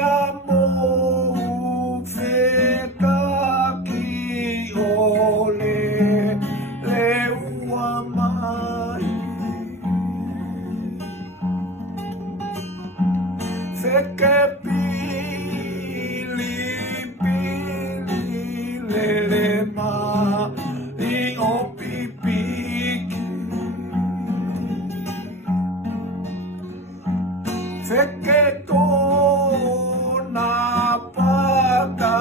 amo whekaki ole le ua mai. Wheke pili le le mai o pipiki. Wheke tōna paka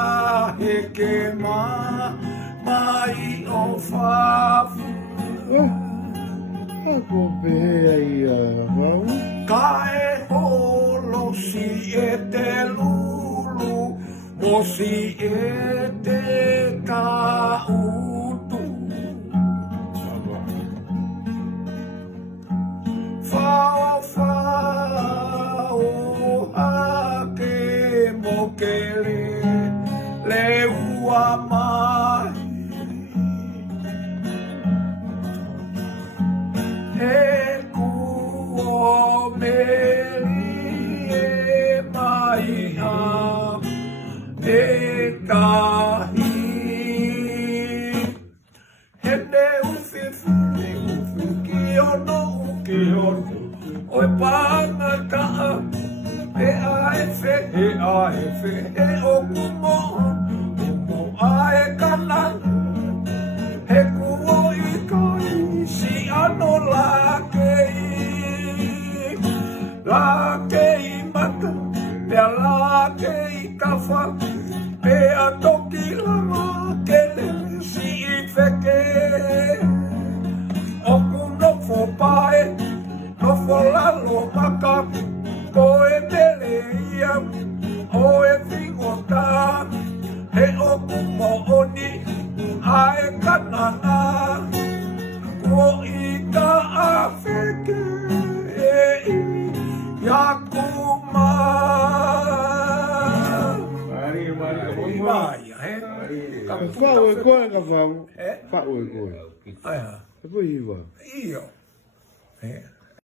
heke mai o whafu. Ako pehea ia, wau. Ka e holo si e te lulu, mo si e te ka utu. Whao hake mo ke le ua mai. He kuo meli e mai a e kahi. He ne uwhiwhi ki hono ki hono oi pāna kaa. He ae whe, he o kumo ae kana. He kuo i kai si ano lakei mata, pea lakei kawha, pea toki lama ke le si i wheke. Oku nofo pae, nofo lalo maka, ko e mele ia, o e whingota, he oku mooni, ae kanana, ko i ta a wheke e i yakuma. Maia, he? Whao e koe ka whao. Whao e koe. Aia. E koe hiwa. Iyo. He?